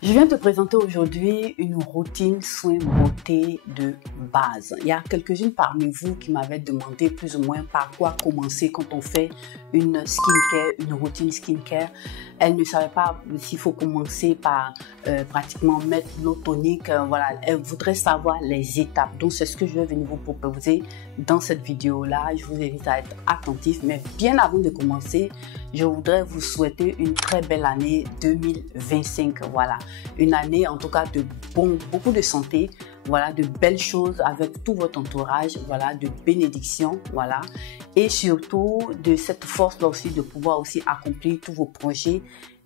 Je viens te présenter aujourd'hui une routine soin beauté de base. Il y a quelques-unes parmi vous qui m'avaient demandé plus ou moins par quoi commencer quand on fait une skincare, une routine skincare. Elles ne savaient pas s'il faut commencer par pratiquement mettre l'eau tonique. Voilà, elles voudraient savoir les étapes. Donc c'est ce que je vais venir vous proposer dans cette vidéo-là. Je vous invite à être attentif. Mais bien avant de commencer, je voudrais vous souhaiter une très belle année 2025. Voilà, une année en tout cas de beaucoup de santé, voilà, de belles choses avec tout votre entourage, voilà, de bénédictions, voilà, et surtout de cette force-là aussi de pouvoir aussi accomplir tous vos projets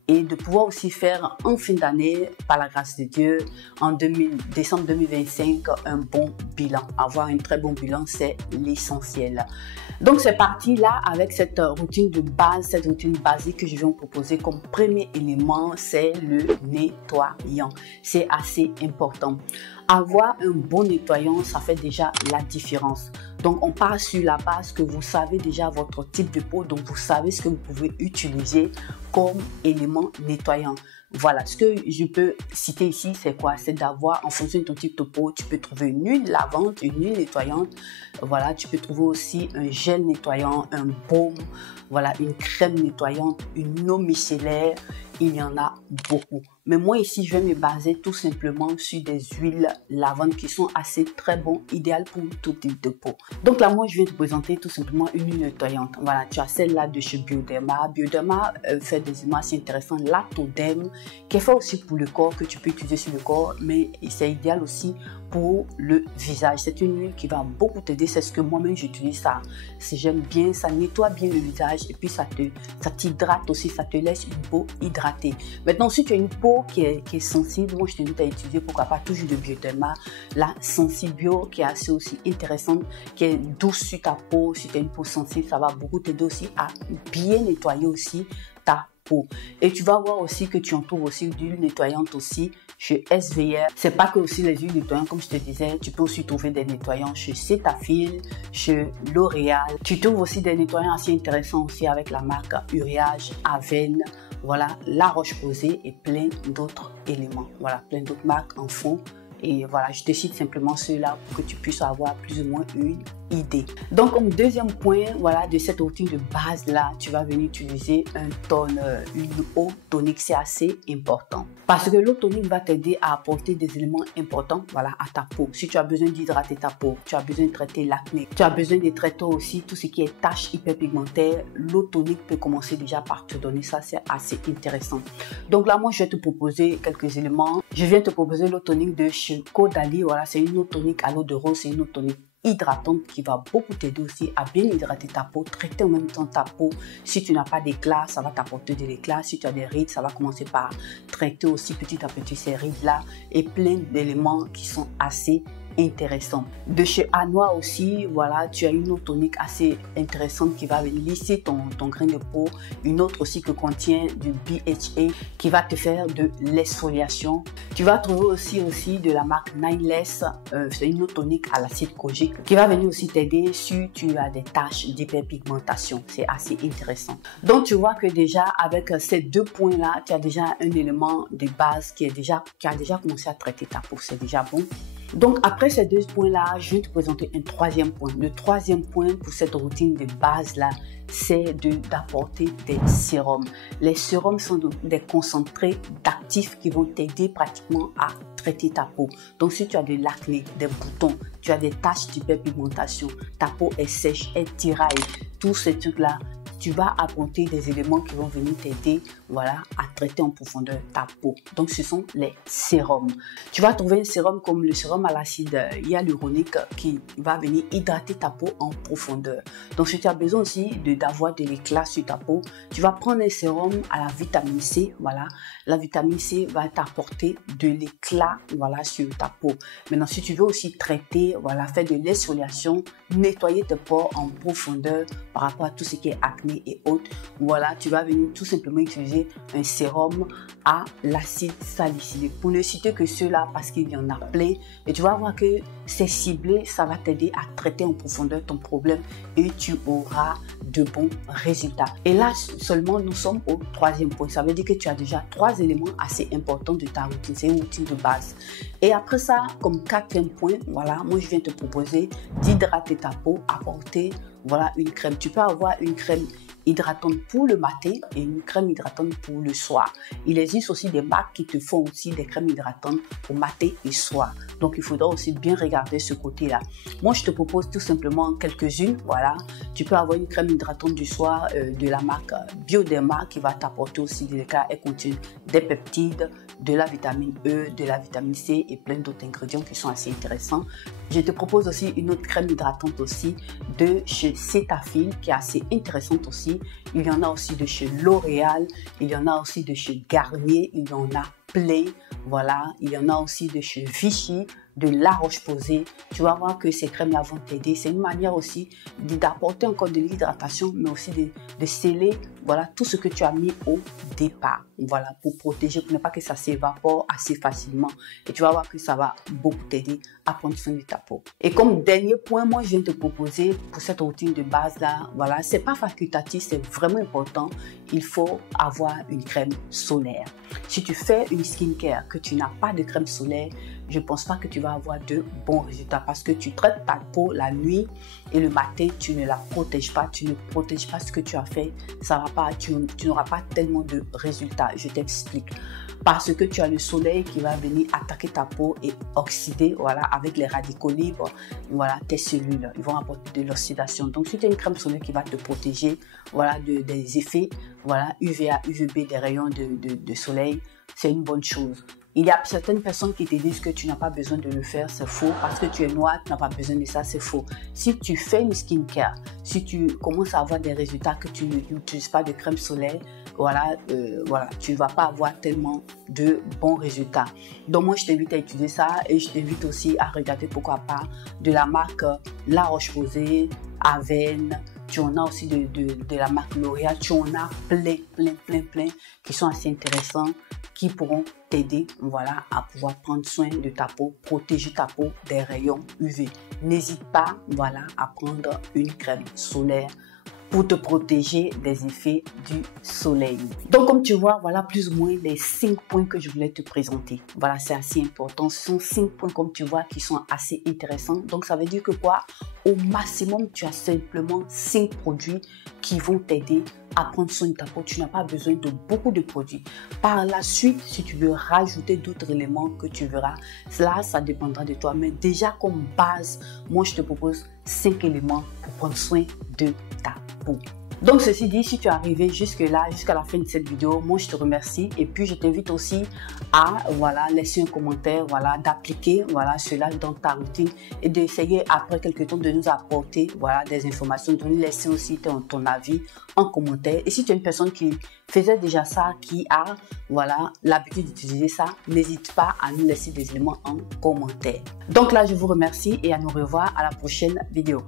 et de pouvoir aussi faire en fin d'année, par la grâce de Dieu, en décembre 2025, un bon bilan. Avoir un très bon bilan, c'est l'essentiel. Donc c'est parti là avec cette routine de base, cette routine basique que je vais vous proposer comme premier élément, c'est le nettoyant. C'est assez important. Avoir un bon nettoyant, ça fait déjà la différence. Donc on part sur la base que vous savez déjà votre type de peau, donc vous savez ce que vous pouvez utiliser comme élément nettoyant. Voilà, ce que je peux citer ici, c'est quoi? C'est d'avoir, en fonction de ton type de peau, tu peux trouver une huile lavante, une huile nettoyante. Voilà, tu peux trouver aussi un gel nettoyant, un baume, voilà, une crème nettoyante, une eau micellaire. Il y en a beaucoup. Mais moi ici, je vais me baser tout simplement sur des huiles lavantes qui sont assez très bons, idéales pour tout type de peau. Donc là, moi, je viens te présenter tout simplement une huile nettoyante. Voilà, tu as celle-là de chez Bioderma. Bioderma fait des éléments assez intéressants. Lactoderm, qui est fait aussi pour le corps, que tu peux utiliser sur le corps, mais c'est idéal aussi pour le visage. C'est une huile qui va beaucoup t'aider. C'est ce que moi-même j'utilise ça. J'aime bien, ça nettoie bien le visage et puis ça t'hydrate aussi, ça te laisse une peau hydratée. Maintenant, si tu as une peau qui est sensible, moi je t'invite à utiliser pourquoi pas toujours de Bioderma, la Sensibio qui est assez aussi intéressante, qui est douce sur ta peau. Si tu as une peau sensible, ça va beaucoup t'aider aussi à bien nettoyer aussi ta peau. Et tu vas voir aussi que tu en trouves aussi d'huile nettoyante aussi chez SVR. C'est pas que aussi les huiles nettoyantes, comme je te disais, tu peux aussi trouver des nettoyants chez Cetaphil, chez L'Oréal. Tu trouves aussi des nettoyants assez intéressants aussi avec la marque Uriage, Aven, voilà, La Roche-Posay et plein d'autres éléments. Voilà, plein d'autres marques en fond. Et voilà, je te cite simplement ceux-là pour que tu puisses avoir plus ou moins une idée. Donc, comme deuxième point, voilà, de cette routine de base-là, tu vas venir utiliser un toner, une eau tonique. C'est assez important. Parce que l'eau tonique va t'aider à apporter des éléments importants, voilà, à ta peau. Si tu as besoin d'hydrater ta peau, tu as besoin de traiter l'acné, tu as besoin de traiter aussi tout ce qui est taches hyperpigmentaires, l'eau tonique peut commencer déjà par te donner ça. C'est assez intéressant. Donc là, moi, je vais te proposer quelques éléments. Je viens te proposer l'eau tonique de chez Caudalie. Voilà, c'est une eau tonique à l'eau de rose, c'est une eau tonique hydratante qui va beaucoup t'aider aussi à bien hydrater ta peau, traiter en même temps ta peau. Si tu n'as pas d'éclat, ça va t'apporter de l'éclat. Si tu as des rides, ça va commencer par traiter aussi petit à petit ces rides là et plein d'éléments qui sont assez intéressant. De chez Anoa aussi, voilà, tu as une eau tonique assez intéressante qui va lisser ton grain de peau. Une autre aussi que contient du BHA qui va te faire de l'exfoliation. Tu vas trouver aussi de la marque Nineless, c'est une eau tonique à l'acide kojique qui va venir aussi t'aider si tu as des taches d'hyperpigmentation. C'est assez intéressant. Donc tu vois que déjà avec ces deux points là, tu as déjà un élément de base qui a déjà commencé à traiter ta peau. C'est déjà bon. Donc, après ces deux points-là, je vais te présenter un troisième point. Le troisième point pour cette routine de base-là, c'est d'apporter des sérums. Les sérums sont des concentrés d'actifs qui vont t'aider pratiquement à traiter ta peau. Donc, si tu as de l'acné, des boutons, tu as des taches d'hyperpigmentation, ta peau est sèche, elle tiraille, tous ces trucs-là, tu vas apporter des éléments qui vont venir t'aider, voilà, à traiter en profondeur ta peau. Donc, ce sont les sérums. Tu vas trouver un sérum comme le sérum à l'acide hyaluronique qui va venir hydrater ta peau en profondeur. Donc, si tu as besoin aussi d'avoir de l'éclat sur ta peau, tu vas prendre un sérum à la vitamine C, voilà. La vitamine C va t'apporter de l'éclat, voilà, sur ta peau. Maintenant, si tu veux aussi traiter, voilà, faire de l'exfoliation, nettoyer tes pores en profondeur par rapport à tout ce qui est acné, acné et autres, voilà, tu vas venir tout simplement utiliser un sérum à l'acide salicylique. Pour ne citer que ceux-là, parce qu'il y en a plein, et tu vas voir que c'est ciblé, ça va t'aider à traiter en profondeur ton problème et tu auras de bons résultats. Et là seulement, nous sommes au 3e point. Ça veut dire que tu as déjà 3 éléments assez importants de ta routine. C'est une routine de base. Et après ça, comme 4e point, voilà, moi je viens te proposer d'hydrater ta peau, apporter voilà une crème. Tu peux avoir une crème hydratante pour le matin et une crème hydratante pour le soir. Il existe aussi des marques qui te font aussi des crèmes hydratantes pour matin et soir. Donc, il faudra aussi bien regarder ce côté-là. Moi, je te propose tout simplement quelques-unes. Voilà. Tu peux avoir une crème hydratante du soir de la marque Bioderma qui va t'apporter aussi des cas. Elle contient des peptides, de la vitamine E, de la vitamine C et plein d'autres ingrédients qui sont assez intéressants. Je te propose aussi une autre crème hydratante aussi de chez Cetaphil qui est assez intéressante aussi. Il y en a aussi de chez L'Oréal, il y en a aussi de chez Garnier, il y en a plein. Voilà, il y en a aussi de chez Vichy, de La Roche-Posay. Tu vas voir que ces crèmes-là vont t'aider. C'est une manière aussi d'apporter encore de l'hydratation, mais aussi de sceller voilà, tout ce que tu as mis au départ. Voilà, pour protéger, pour ne pas que ça s'évapore assez facilement. Et tu vas voir que ça va beaucoup t'aider à prendre soin de ta peau. Et comme dernier point, moi, je viens te proposer pour cette routine de base-là, voilà, c'est pas facultatif, c'est vraiment important. Il faut avoir une crème solaire. Si tu fais une skincare, que tu n'as pas de crème solaire, je ne pense pas que tu vas avoir de bons résultats parce que tu traites ta peau la nuit et le matin, tu ne la protèges pas, tu ne protèges pas ce que tu as fait, ça va pas, tu n'auras pas tellement de résultats. Je t'explique. Parce que tu as le soleil qui va venir attaquer ta peau et oxyder, voilà, avec les radicaux libres, voilà, tes cellules. Ils vont apporter de l'oxydation. Donc, si tu as une crème solaire qui va te protéger, voilà, des effets, voilà, UVA, UVB, des rayons de soleil, c'est une bonne chose. Il y a certaines personnes qui te disent que tu n'as pas besoin de le faire, c'est faux. Parce que tu es noir, tu n'as pas besoin de ça, c'est faux. Si tu fais une skincare, si tu commences à avoir des résultats que tu n'utilises pas de crème solaire, voilà, tu ne vas pas avoir tellement de bons résultats. Donc moi, je t'invite à utiliser ça et je t'invite aussi à regarder pourquoi pas de la marque La Roche-Posay, Avène. Tu en as aussi de la marque L'Oréal. Tu en as plein qui sont assez intéressants, qui pourront t'aider voilà, à pouvoir prendre soin de ta peau, protéger ta peau des rayons UV. N'hésite pas voilà, à prendre une crème solaire pour te protéger des effets du soleil. Donc, comme tu vois, voilà plus ou moins les 5 points que je voulais te présenter. Voilà, c'est assez important. Ce sont 5 points, comme tu vois, qui sont assez intéressants. Donc, ça veut dire que quoi? Au maximum, tu as simplement 5 produits qui vont t'aider à prendre soin de ta peau. Tu n'as pas besoin de beaucoup de produits. Par la suite, si tu veux rajouter d'autres éléments que tu verras, cela, ça dépendra de toi. Mais déjà, comme base, moi, je te propose 5 éléments pour prendre soin de ta peau. Donc, ceci dit, si tu es arrivé jusque-là, jusqu'à la fin de cette vidéo, moi, je te remercie. Et puis, je t'invite aussi à, voilà, laisser un commentaire, voilà, d'appliquer, voilà, cela dans ta routine et d'essayer, après quelques temps, de nous apporter, voilà, des informations, de nous laisser aussi ton avis en commentaire. Et si tu es une personne qui faisait déjà ça, qui a, voilà, l'habitude d'utiliser ça, n'hésite pas à nous laisser des éléments en commentaire. Donc là, je vous remercie et à nous revoir à la prochaine vidéo.